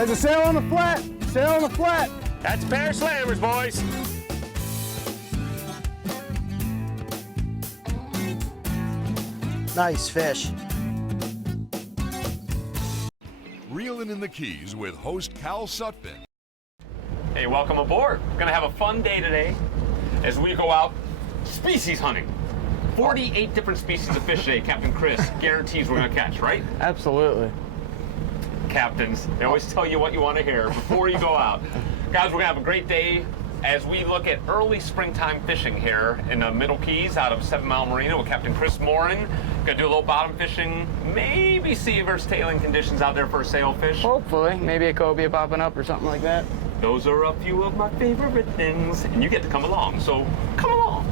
There's a sail on the flat. Sail on the flat. That's a pair of slammers, boys. Nice fish. Reelin In The Keys with host Cal Sutphin. Hey, welcome aboard. We're gonna have a fun day today as we go out species hunting. 48 different species of fish today. Captain Chris guarantees we're gonna catch, right? Absolutely. Captains, they always tell you what you want to hear before you go out. Guys, we're gonna have a great day as we look at early springtime fishing here in the Middle Keys out of 7 Mile Marina with Captain Chris Morin. Gonna do a little bottom fishing, maybe see if there's tailing conditions out there for a sailfish. Hopefully, maybe a cobia popping up or something like that. Those are a few of my favorite things, and you get to come along, so come along.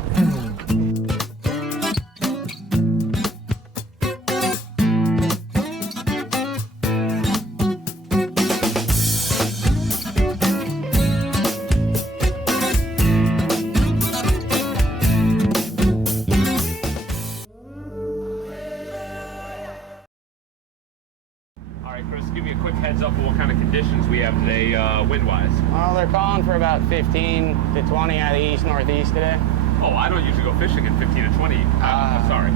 Chris, give me a quick heads up of what kind of conditions we have today, wind-wise. Well, they're calling for about 15 to 20 out of the east-northeast today. Oh, I don't usually go fishing at 15 to 20. I'm sorry.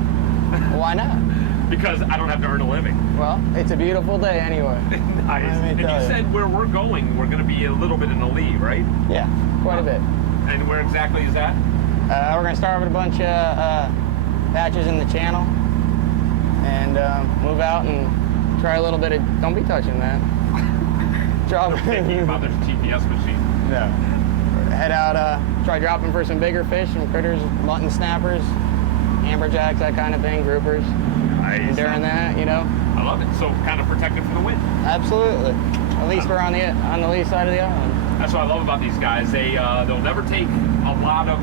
Why not? Because I don't have to earn a living. Well, it's a beautiful day anyway. Nice. And you said where we're going, we're going to be a little bit in the lee, right? Yeah, quite a bit. And where exactly is that? We're going to start with a bunch of patches in the channel and move out and try a little bit of, don't be touching that. Drop Thinking about this GPS machine. No. Head out, try dropping for some bigger fish, some critters, mutton snappers, amberjacks, that kind of thing, groupers. Nice. And during that, you know. I love it. So kind of protected from the wind. Absolutely. At least we're on the lee side of the island. That's what I love about these guys. They'll never take a lot of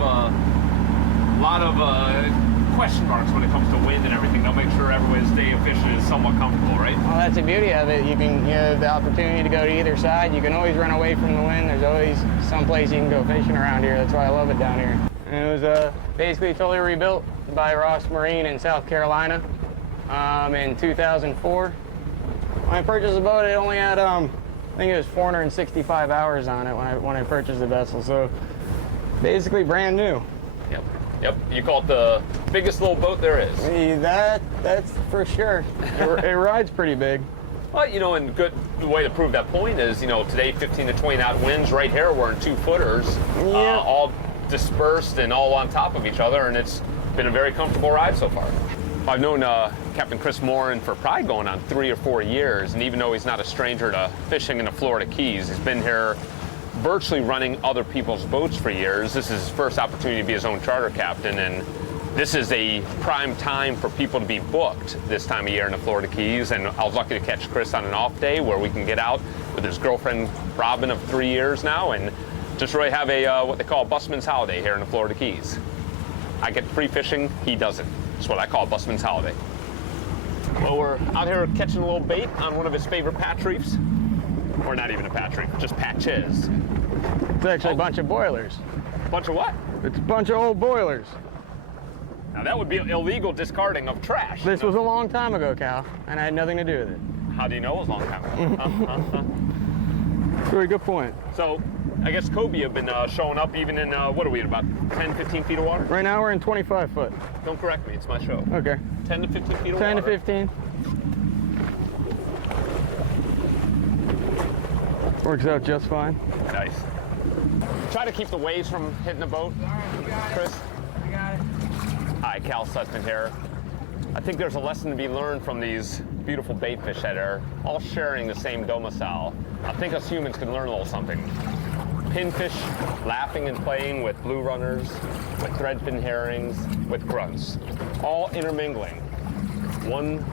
question marks when it comes to wind and everything. They'll make sure everyone's staying fishing is somewhat comfortable, right? Well, that's the beauty of it. You have the opportunity to go to either side. You can always run away from the wind. There's always some place you can go fishing around here. That's why I love it down here. And it was basically totally rebuilt by Morin in South Carolina in 2004. When I purchased the boat, it only had I think it was 465 hours on it when I purchased the vessel. So basically brand new. Yep, you call it the biggest little boat there is. That's for sure. It rides pretty big. Well, you know, and good way to prove that point is, you know, today 15 to 20 knot winds right here. We're in 2-footers, all dispersed and all on top of each other, and it's been a very comfortable ride so far. I've known Captain Chris Morin for probably going on 3 or 4 years, and even though he's not a stranger to fishing in the Florida Keys, he's been here virtually running other people's boats for years. This is his first opportunity to be his own charter captain, and this is a prime time for people to be booked this time of year in the Florida Keys. And I was lucky to catch Chris on an off day where we can get out with his girlfriend Robin of 3 years now and just really have a what they call a busman's holiday here in the Florida Keys. I get free fishing, he doesn't. It's what I call a busman's holiday. Well, we're out here catching a little bait on one of his favorite patch reefs. Or not even a patch reef, just patches. It's actually a bunch of boilers. Bunch of what? It's a bunch of old boilers. Now that would be illegal discarding of trash. This was a long time ago, Cal, and I had nothing to do with it. How do you know it was a long time ago? Very good point. So, I guess cobia have been showing up even in, what are we, at about 10, 15 feet of water? Right now we're in 25 foot. Don't correct me, it's my show. Okay. 10 to 15 feet of 10 water? 10 to 15. Works out just fine. Nice. Try to keep the waves from hitting the boat, Chris. I got it. Hi, Cal Sutphin here. I think there's a lesson to be learned from these beautiful bait fish that are all sharing the same domicile. I think us humans can learn a little something. Pinfish laughing and playing with blue runners, with threadfin herrings, with grunts, all intermingling. One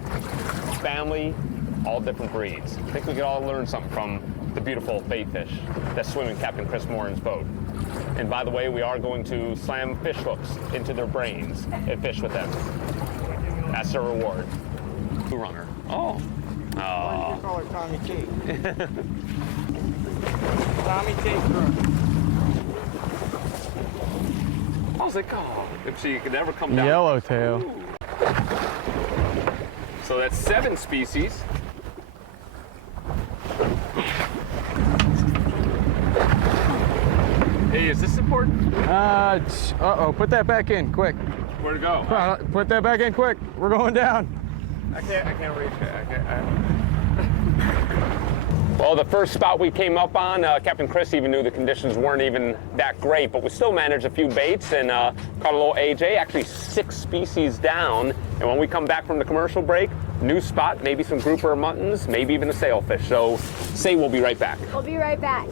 family, all different breeds. I think we can all learn something from the beautiful bait fish that swim in Captain Chris Morin's boat. And by the way, we are going to slam fish hooks into their brains and fish with them. That's their reward. Blue runner. Oh. Why do you call her Tommy T? Tommy T. I was like, oh, if she could ever come down. Yellowtail. Ooh. So that's 7 species. Hey, is this important? Uh-oh, put that back in, quick. Where to go? Put that back in, quick. We're going down. I can't reach it. Well, the first spot we came up on, Captain Chris even knew the conditions weren't even that great, but we still managed a few baits and caught a little AJ, actually 6 species down. And when we come back from the commercial break, new spot, maybe some grouper or muttons, maybe even a sailfish. So say we'll be right back. We'll be right back.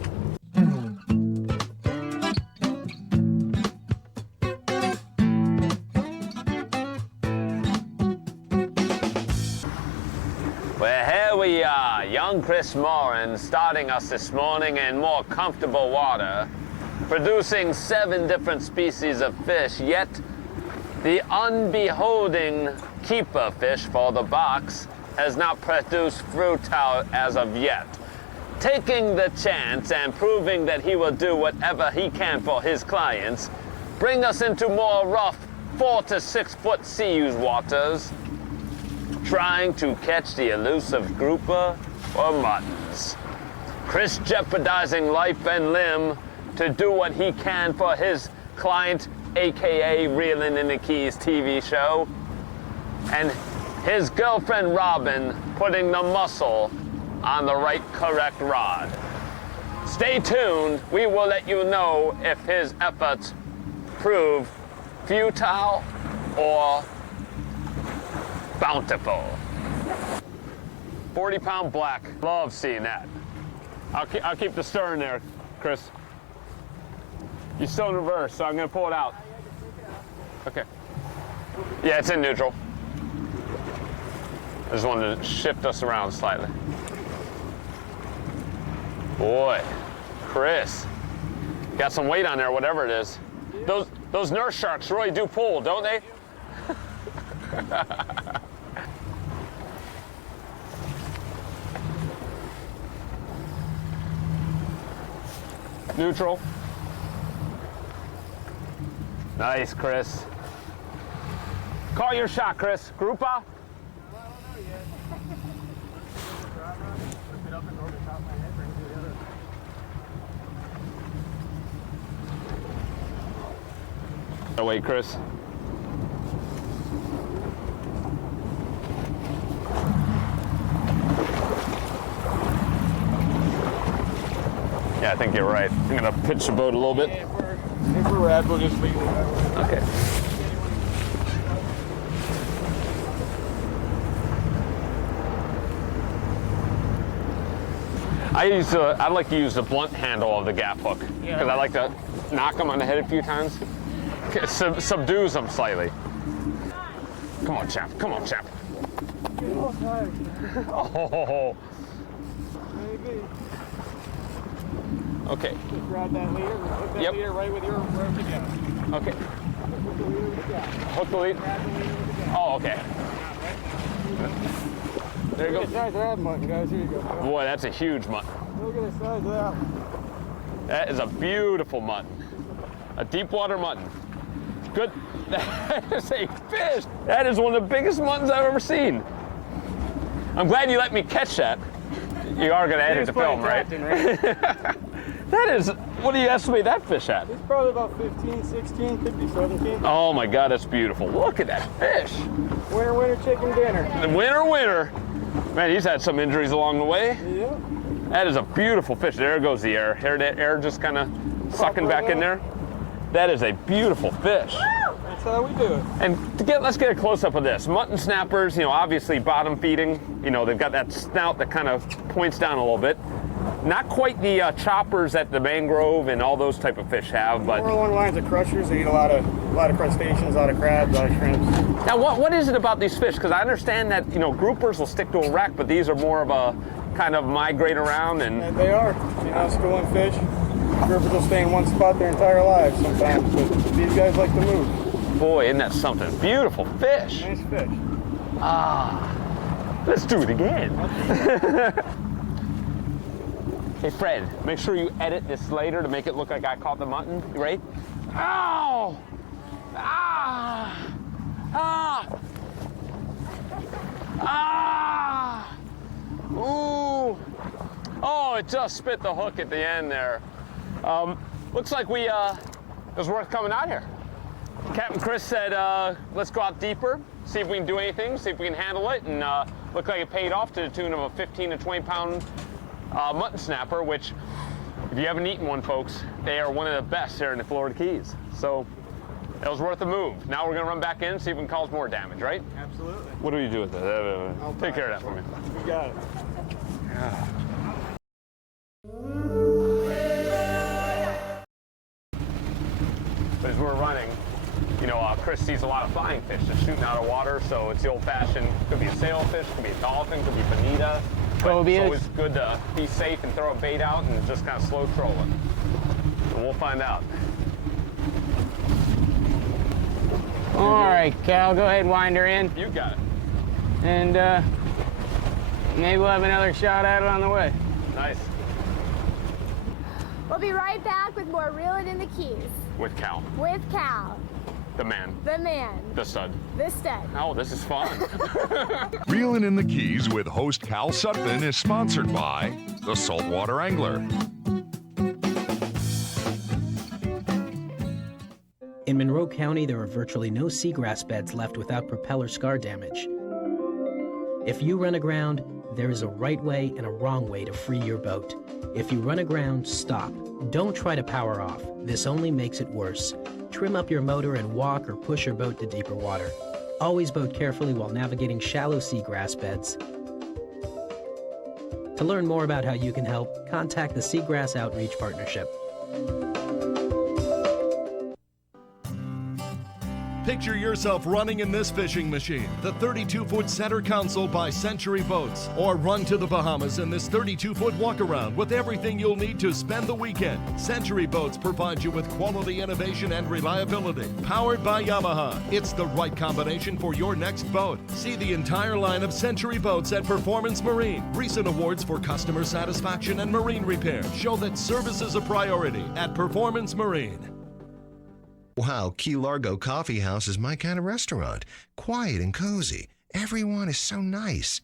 Well, here we are, young Chris Morin starting us this morning in more comfortable water, producing 7 different species of fish, yet the unbeholding keeper fish for the box has not produced fruit out as of yet. Taking the chance and proving that he will do whatever he can for his clients, bring us into more rough 4 to 6 foot sea use waters, trying to catch the elusive grouper or muttons. Chris jeopardizing life and limb to do what he can for his client, aka Reelin In The Keys TV show, and his girlfriend Robin putting the muscle on the right correct rod. Stay tuned, we will let you know if his efforts prove futile or bountiful. 40-pound black. Love seeing that. I'll keep the stern there, Chris. You're still in reverse, so I'm gonna pull it out. Okay. Yeah, it's in neutral. I just wanted to shift us around slightly. Boy, Chris, got some weight on there, whatever it is. Those nurse sharks really do pull, don't they? Neutral. Nice, Chris. Call your shot, Chris. Grouper? I don't know yet. Lift it up and over the top of my head, bring it to the other. Oh, wait, Chris. Yeah, I think you're right. I'm gonna pitch the boat a little bit. Yeah, if we're red, we'll just leave it. Okay. I like to use the blunt handle of the gaff hook because I like to knock them on the head a few times. Subdues them slightly. Come on, champ. Come on, champ. Oh. Maybe. Okay. Just grab that leader, hook that Yep. leader right with your wherever you go. Okay. Hook the leader with the gap. Hook the lead. Grab the leader with the gap. Oh, okay. There you Look at the go. size of that mutton, guys. Here you go. Boy, that's a huge mutton. Look at the size of that one. That is a beautiful mutton. A deep water mutton. Good. That is a fish. That is one of the biggest muttons I've ever seen. I'm glad you let me catch that. You are going to edit the film, right? That is, what do you estimate that fish at? It's probably about 15, 16, could be 17. Oh my God, that's beautiful. Look at that fish. Winner, winner, chicken dinner. The winner. Man, he's had some injuries along the way. Yep. That is a beautiful fish. There goes the air. Here, that air just kind of sucking back in there. That is a beautiful fish. That's how we do it. And let's get a close-up of this. Mutton snappers, obviously bottom feeding. They've got that snout that kind of points down a little bit. Not quite the choppers that the mangrove and all those type of fish have, but More along lines of crushers. They eat a lot of crustaceans, a lot of crabs, a lot of shrimps. now what is it about these fish? Because I understand that groupers will stick to a wreck, but these are more of a kind of migrate around and. And they are, schooling fish. Groupers will stay in one spot their entire lives sometimes, but these guys like to move. Boy, isn't that something? Beautiful fish. Nice fish. Let's do it again. Hey, Fred, make sure you edit this later to make it look like I caught the mutton. You ready? Ow! Ah! Ah! Ah! Ooh! Oh, it just spit the hook at the end there. looks like it was worth coming out here. Captain Chris said, let's go out deeper, see if we can do anything, see if we can handle it, and looked like it paid off to the tune of a 15 to 20 pound mutton snapper, which, if you haven't eaten one, folks, they are one of the best here in the Florida Keys. So it was worth the move. Now we're gonna run back in, see if we can cause more damage, right? Absolutely. What do we do with it? Take care of that for me. You got it. But as we're running, you know, Chris sees a lot of flying fish just shooting out of water, so it's the old-fashioned, could be a sailfish, could be a dolphin, could be bonita. But it's always good to be safe and throw a bait out and just kind of slow troll it. And we'll find out. All right, Cal, go ahead and wind her in. You got it. And maybe we'll have another shot at it on the way. Nice. We'll be right back with more Reelin In The Keys. With Cal. With Cal. The man. The man. The stud. The stud. Oh, this is fun. Reelin In The Keys with host Cal Sutton is sponsored by the Saltwater Angler. In Monroe County, there are virtually no seagrass beds left without propeller scar damage. If you run aground, there is a right way and a wrong way to free your boat. If you run aground, stop. Don't try to power off. This only makes it worse. Trim up your motor and walk or push your boat to deeper water. Always boat carefully while navigating shallow seagrass beds. To learn more about how you can help, contact the Seagrass Outreach Partnership. Picture yourself running in this fishing machine, the 32-foot center console by Century Boats, or run to the Bahamas in this 32-foot walk-around with everything you'll need to spend the weekend. Century Boats provides you with quality, innovation, and reliability. Powered by Yamaha, it's the right combination for your next boat. See the entire line of Century Boats at Performance Marine. Recent awards for customer satisfaction and marine repair show that service is a priority at Performance Marine. Wow, Key Largo Coffee House is my kind of restaurant. Quiet and cozy. Everyone is so nice.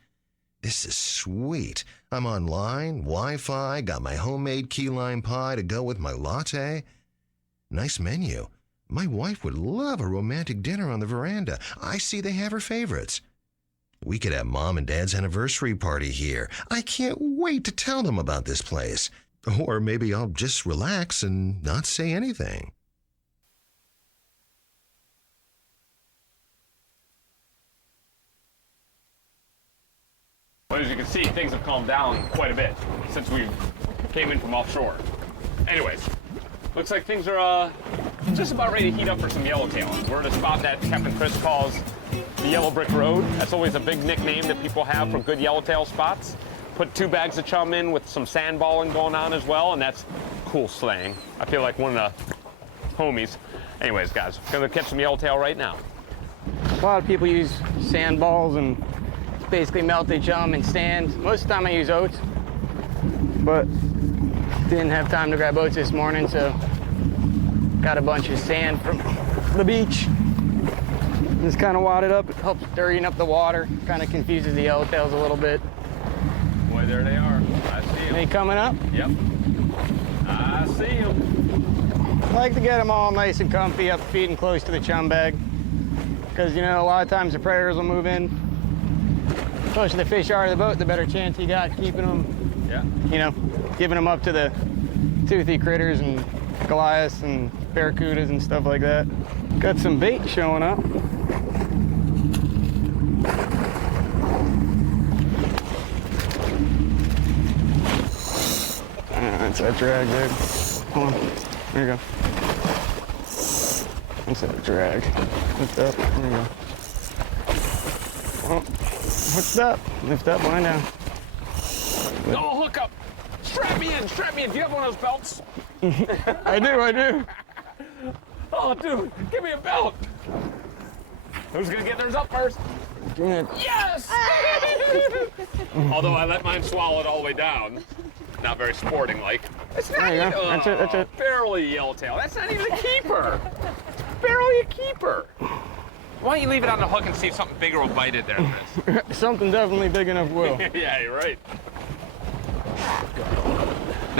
This is sweet. I'm online, Wi-Fi, got my homemade key lime pie to go with my latte. Nice menu. My wife would love a romantic dinner on the veranda. I see they have her favorites. We could have Mom and Dad's anniversary party here. I can't wait to tell them about this place. Or maybe I'll just relax and not say anything. Well, as you can see, things have calmed down quite a bit since we came in from offshore. Anyways, looks like things are just about ready to heat up for some yellowtail. We're at a spot that Captain Chris calls the Yellow Brick Road. That's always a big nickname that people have for good yellowtail spots. Put 2 bags of chum in with some sandballing going on as well, and that's cool slang. I feel like one of the homies. Anyways, guys, gonna catch some yellowtail right now. A lot of people use sandballs and basically melted chum and stands. Most of the time I use oats, but didn't have time to grab oats this morning, so got a bunch of sand from the beach. Just kind of wad it up. It helps dirtying up the water. Kind of confuses the yellowtails a little bit. Boy, there they are. I see them. They coming up? Yep. I see them. I like to get them all nice and comfy, up feeding close to the chum bag, because you know a lot of times the predators will move in. The closer the fish are to the boat, the better chance you got keeping them, you know, giving them up to the toothy critters and Goliaths and barracudas and stuff like that. Got some bait showing up. That's that drag, dude. Hold on. There you go. That's that drag. Lift up. There you go. Oh. What's up? Lift up, line down. No, hook up. Strap me in, strap me in. Do you have one of those belts? I do. Oh, dude, give me a belt. Who's gonna get theirs up first? Good. Yes! Although I let mine swallow it all the way down. Not very sporting like. It's not There you go. That's it. Barely yellowtail. That's not even a keeper. It's barely a keeper. Why don't you leave it on the hook and see if something bigger will bite it there, Chris? Something definitely big enough will. Yeah, you're right.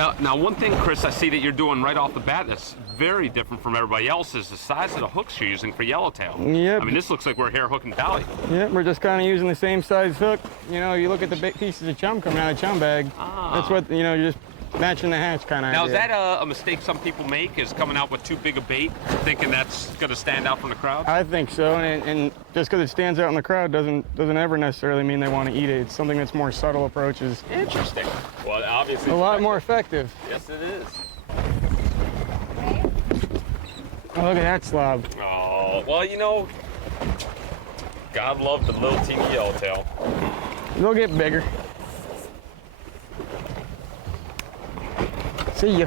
Now, one thing, Chris, I see that you're doing right off the bat that's very different from everybody else is the size of the hooks you're using for yellowtail. Yep. I mean, this looks like we're hair hook and dolly. Yeah, we're just kind of using the same size hook. You know, you look at the big pieces of chum coming out of the chum bag. That's what, you know, you're just matching the hatch kind of. Now, is that a mistake some people make, is coming out with too big a bait, thinking that's going to stand out from the crowd? I think so, and just because it stands out in the crowd doesn't ever necessarily mean they want to eat it. It's something that's more subtle approach is Interesting. Well, obviously a lot more effective. Yes, it is. Oh, look at that slob. Oh, well, you know, God love the little teeny yellowtail. They'll get bigger. See ya.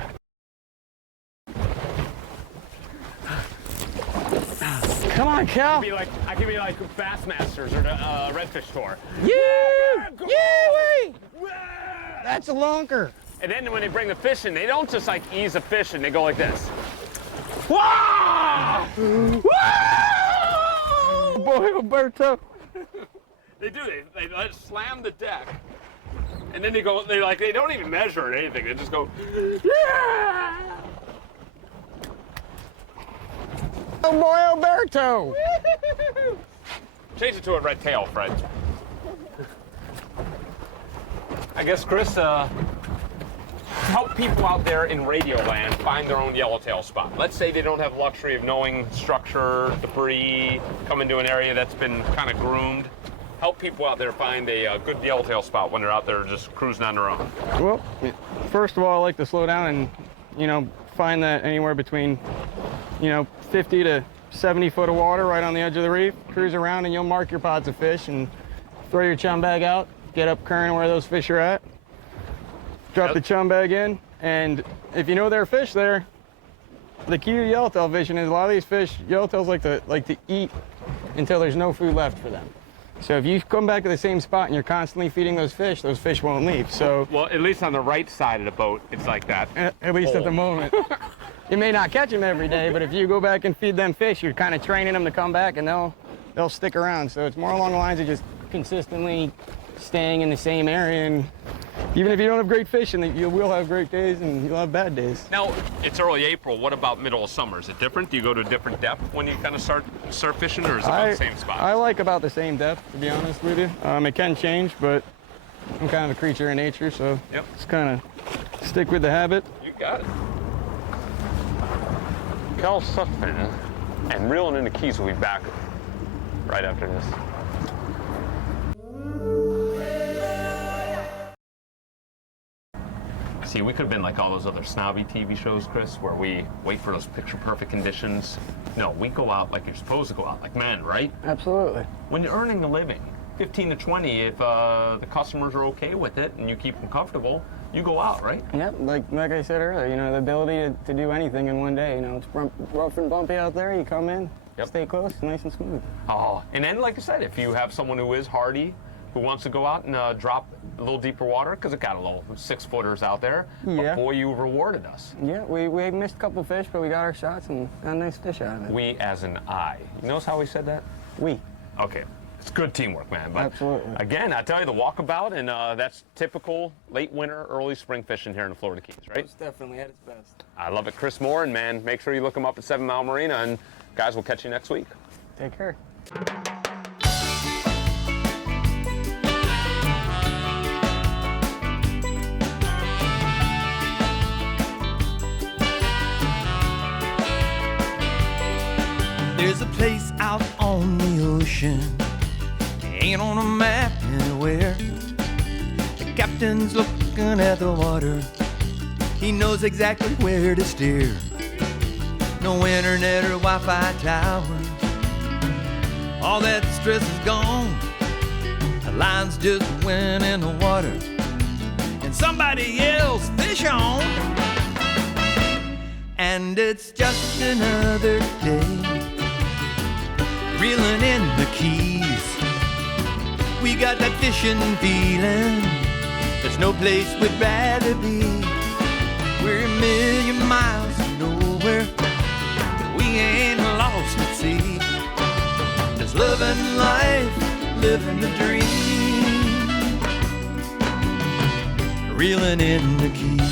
Come on, Cal. I could be like Bassmasters or the Redfish Tour. Yeah, that's a lunker. And then when they bring the fish in, they don't just like ease the fish and they go like this. Wow! Boy, Alberto. They do. They let it slam the deck, and then they go. They don't even measure or anything. They just go. Yeah! Oh boy, Alberto. Change it to a red tail, Fred. I guess, Chris, help people out there in Radio Land find their own yellowtail spot. Let's say they don't have the luxury of knowing structure, debris, come into an area that's been kind of groomed. Help people out there find a good yellowtail spot when they're out there just cruising on their own. Well, first of all, I like to slow down and, you know, find that anywhere between, you know, 50 to 70 foot of water right on the edge of the reef. Cruise around and you'll mark your pods of fish and throw your chum bag out, get up current where those fish are at, drop the chum bag in, and if you know there are fish there, the key to yellowtail fishing is a lot of these fish, yellowtails like to eat until there's no food left for them. So if you come back to the same spot and you're constantly feeding those fish won't leave. So, well, at least on the right side of the boat, it's like that. At least at the moment. You may not catch them every day, but if you go back and feed them fish, you're kind of training them to come back and they'll stick around. So it's more along the lines of just consistently staying in the same area, and even if you don't have great fishing, you will have great days and you'll have bad days. Now, it's early April. What about middle of summer? Is it different? Do you go to a different depth when you kind of start fishing, or is it about the same spot? I like about the same depth, to be honest with you. It can change, but I'm kind of a creature of nature, so just kind of stick with the habit. You got it. Capt and Reelin In The Keys will be back right after this. See, we could have been like all those other snobby TV shows, Chris, where we wait for those picture-perfect conditions. No, we go out like you're supposed to go out, like men, right? Absolutely. When you're earning a living, 15 to 20, if the customers are okay with it and you keep them comfortable, you go out, right? Yep, like I said earlier, you know, the ability to do anything in one day. You know, it's rough and bumpy out there, you come in, stay close, nice and smooth. Oh, and then, like I said, if you have someone who is hardy, who wants to go out and drop a little deeper water, because it got a little 6-footers out there. Yeah. But boy, you rewarded us. Yeah, we missed a couple fish, but we got our shots and got a nice fish out of it. We as in I. You notice how we said that? We. Okay. It's good teamwork, man. But absolutely. Again, I tell you, the Walkabout, and that's typical late winter, early spring fishing here in the Florida Keys, right? It's definitely at its best. I love it. Chris Morin, man. Make sure you look him up at 7 Mile Marina, and guys, we'll catch you next week. Take care. There's a place out on the ocean, ain't on a map anywhere. The captain's looking at the water, he knows exactly where to steer. No internet or Wi-Fi towers, all that stress is gone. The line's just went in the water, and somebody yells, "Fish on!" And it's just another day, reeling in the keys. We got that fishing feeling, there's no place we'd rather be. We're a million miles from nowhere, but we ain't lost at sea. Just living life, living the dream, reeling in the keys.